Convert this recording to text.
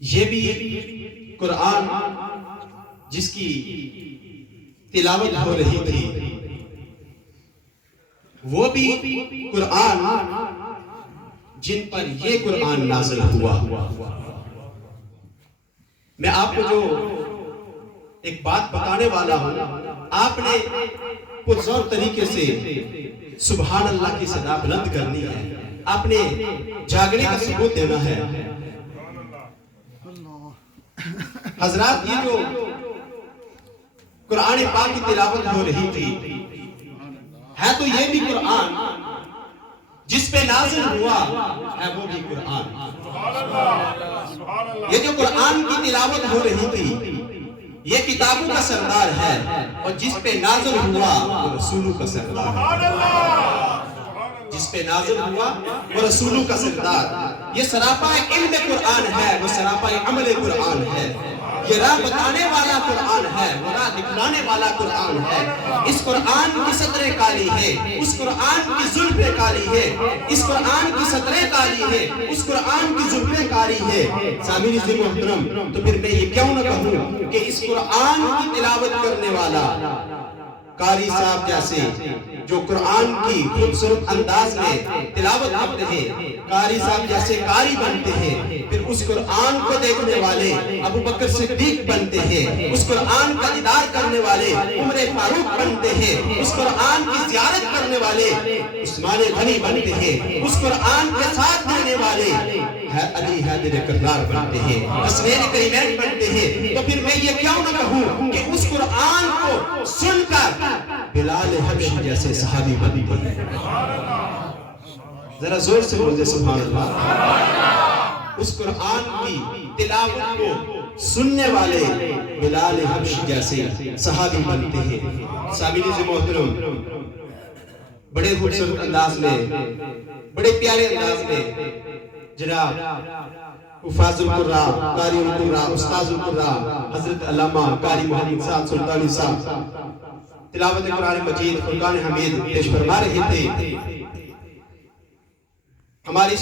یہ بھی قرآن جس کی تلاوت ہو رہی تھی، وہ بھی قرآن جن پر یہ قرآن نازل ہوا۔ میں آپ کو جو ایک بات بتانے والا ہوں، آپ نے پرزور طریقے سے سبحان اللہ کی صدا بلند کرنی ہے، آپ نے جاگنے کا ثبوت دینا ہے۔ حضرات، یہ جو قرآن پاک کی تلاوت ہو رہی تھی، ہے تو یہ بھی قرآن، جس پہ نازل ہوا ہے وہ بھی قرآن۔ یہ جو قرآن کی تلاوت ہو رہی تھی، یہ کتابوں کا سردار ہے، اور جس پہ نازل ہوا وہ رسولوں کا سردار ہے۔ جس پہ نازل ہوا وہ رسولوں کا سردار۔ یہ سراپا علم قرآن ہے، وہ سراپا عمل قرآن ہے۔ یہ راہ بتانے والا قرآن ہے، وہ راہ دکھلانے والا قرآن ہے۔ اس قرآن کی سطریں کالی ہے، اس قرآن کی زلفیں کالی ہے، اس قرآن کی سطریں کالی ہے، اس قرآن کی زلفیں کالی ہے۔ سامعین عزیز محترم، تو پھر میں یہ کیوں نہ کہوں کہ اس قرآن کی تلاوت کرنے والا قاری صاحب جیسے جو قرآن کی خوبصورت انداز میں تلاوت کرتے ہیں، قاری صاحب جیسے قاری بنتے ہیں، پھر اس قرآن کو دیکھنے والے ابو بکر صدیق بنتے ہیں، اس قرآن کا دیدار کرنے والے عمر فاروق بنتے ہیں، اس قرآن کی زیارت کرنے والے عثمان غنی بنتے ہیں، اس قرآن کے ساتھ دینے والے علی حیدر کرار بنتے ہیں، حسنین کریمین بنتے ہیں۔ تو پھر میں یہ کیوں نہ کہوں کہ اس قرآن کو سن کر بلال حبشی جیسے صحابی بنتے ہیں۔ ذرا زور سے بولتے سبحان اللہ۔ اس قرآن کی تلاوت کو سننے والے بلال حبشی جیسے صحابی بنتے ہیں۔ سامعین عزیز محترم، بڑے خوبصورت انداز میں، بڑے پیارے انداز میں جناب حفاظ القراء، قاری القراء، استاذ القراء حضرت علامہ قاری محمد سعد سلطانی صاحب تلاوت قرآن مجید فرقان حمید پیش فرما رہے تھے۔ ہماری